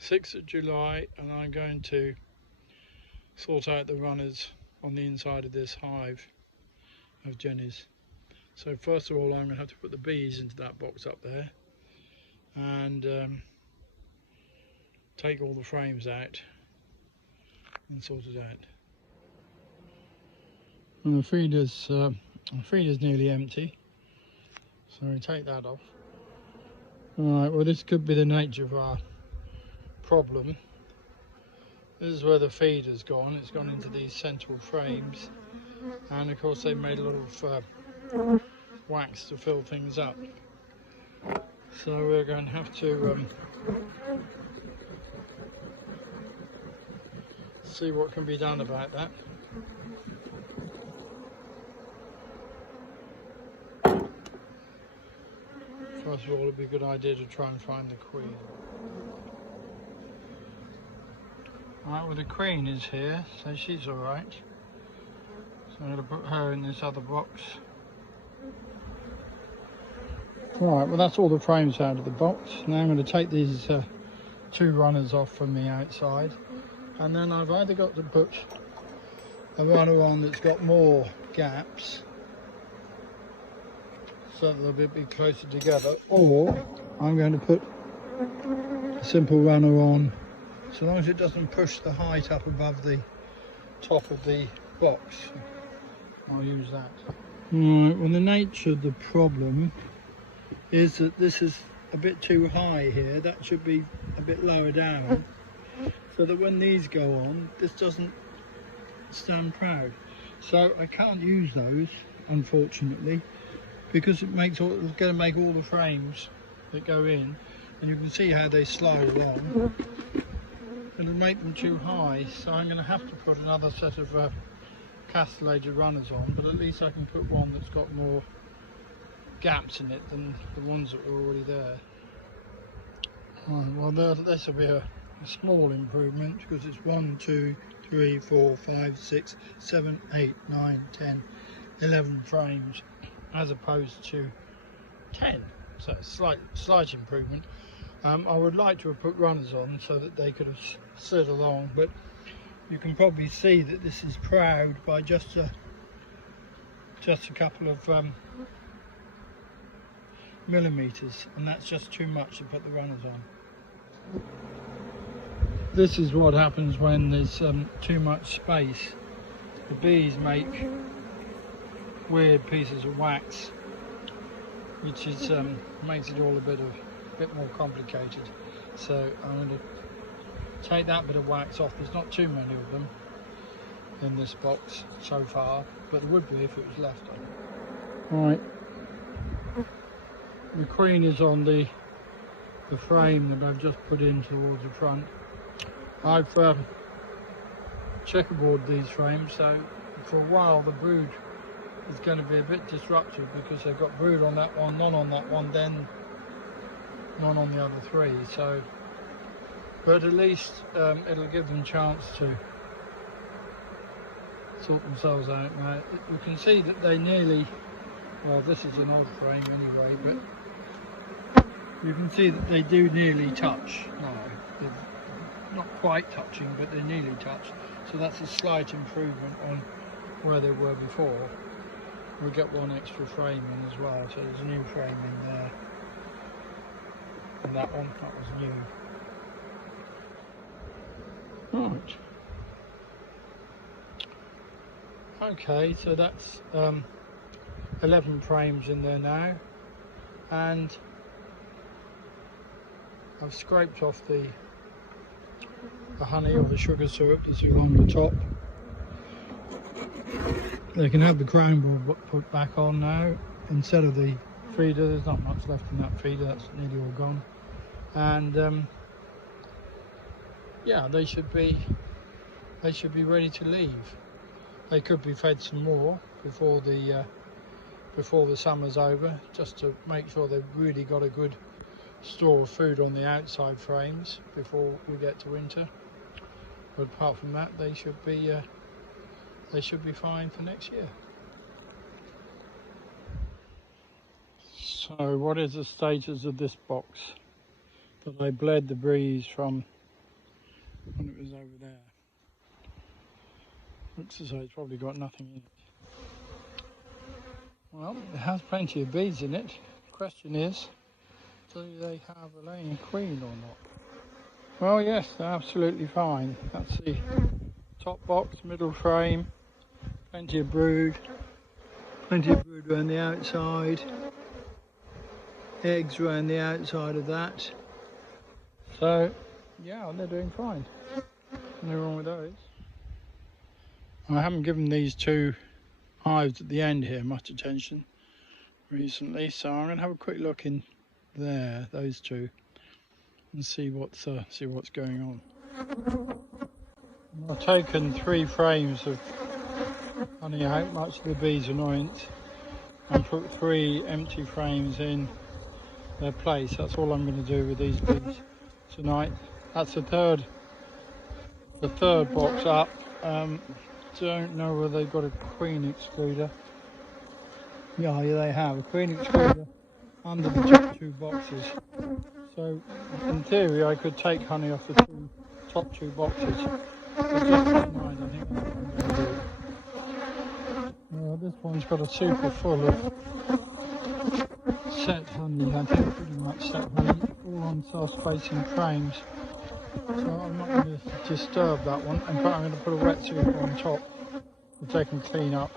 6th of July, and I'm going to sort out the runners on the inside of this hive of Jenny's. So first of all, I'm going to have to put the bees into that box up there and take all the frames out and sort it out. And the feeder's nearly empty, so we take that off. Alright, well this could be the nature of our problem. This is where the feeder's gone. It's gone into these central frames, and of course they made a lot of wax to fill things up. So we're going to have to see what can be done about that. First of all, it'd be a good idea to try and find the queen. Alright, well the queen is here, so she's alright. So I'm going to put her in this other box. Right, well that's all the frames out of the box. Now I'm going to take these two runners off from the outside, and then I've either got to put a runner on that's got more gaps so that they'll be closer together, or I'm going to put a simple runner on, so long as it doesn't push the height up above the top of the box, I'll use that. Right, well the nature of the problem is that this is a bit too high here. That should be a bit lower down, so that when these go on, this doesn't stand proud. So I can't use those, unfortunately, because it's going to make all the frames that go in, and you can see how they slide along. It'll make them too high, so I'm going to have to put another set of castellated runners on, but at least I can put one that's got more gaps in it than the ones that were already there. Right, well this will be a small improvement, because it's 1, 2, 3, 4, 5, 6, 7, 8, 9, 10, 11 frames as opposed to 10, so a slight improvement. I would like to have put runners on so that they could have slid along, but you can probably see that this is proud by just a couple of millimeters, and that's just too much to put the runners on. This is what happens when there's too much space. The bees make weird pieces of wax, which is makes it all a bit more complicated. So I'm going to take that bit of wax off. There's not too many of them in this box so far, but there would be if it was left on. Right, the queen is on the frame that I've just put in towards the front. I've checkerboard these frames, so for a while the brood is going to be a bit disruptive, because they've got brood on that one, none on that one, then none on the other three. So, but at least it'll give them a chance to sort themselves out. Now you can see that they nearly, well this is an odd frame anyway, but you can see that they do nearly touch now. They're not quite touching, but they nearly touch, so that's a slight improvement on where they were before. We'll get one extra frame in as well, so there's a new frame in there, and that one, that was new. Right, okay, so that's 11 frames in there now, and I've scraped off the honey or the sugar syrup that's along the top. They can have the crown ball put back on now instead of the feeder. There's not much left in that feeder, that's nearly all gone. And yeah, they should be ready to leave. They could be fed some more before the summer's over, just to make sure they've really got a good store of food on the outside frames before we get to winter. But apart from that, they should be fine for next year. So what is the status of this box that I bled the bees from when it was over there. Looks as though it's probably got nothing in it. Well, it has plenty of bees in it. The question is, do they have a laying queen or not? Well, yes, they're absolutely fine. That's the top box, middle frame, plenty of brood around the outside, eggs around the outside of that. So, yeah, they're doing fine. Nothing wrong with those. I haven't given these two hives at the end here much attention recently, so I'm going to have a quick look in there, those two, and see what's going on. I've taken 3 frames of honey out, much of the bees' annoyance, and put 3 empty frames in their place. That's all I'm going to do with these bees tonight. That's the third box up. Don't know whether they've got a queen excluder. Yeah, they have a queen excluder under the top 2 boxes. So in theory I could take honey off the top 2 boxes. But just tonight I think that's what I'm going to do. This one's got a super full of set honey. I think pretty much set honey, all on self-spacing frames. So I'm not going to disturb that one. In fact, I'm going to put a wetsuit on top, which I can clean up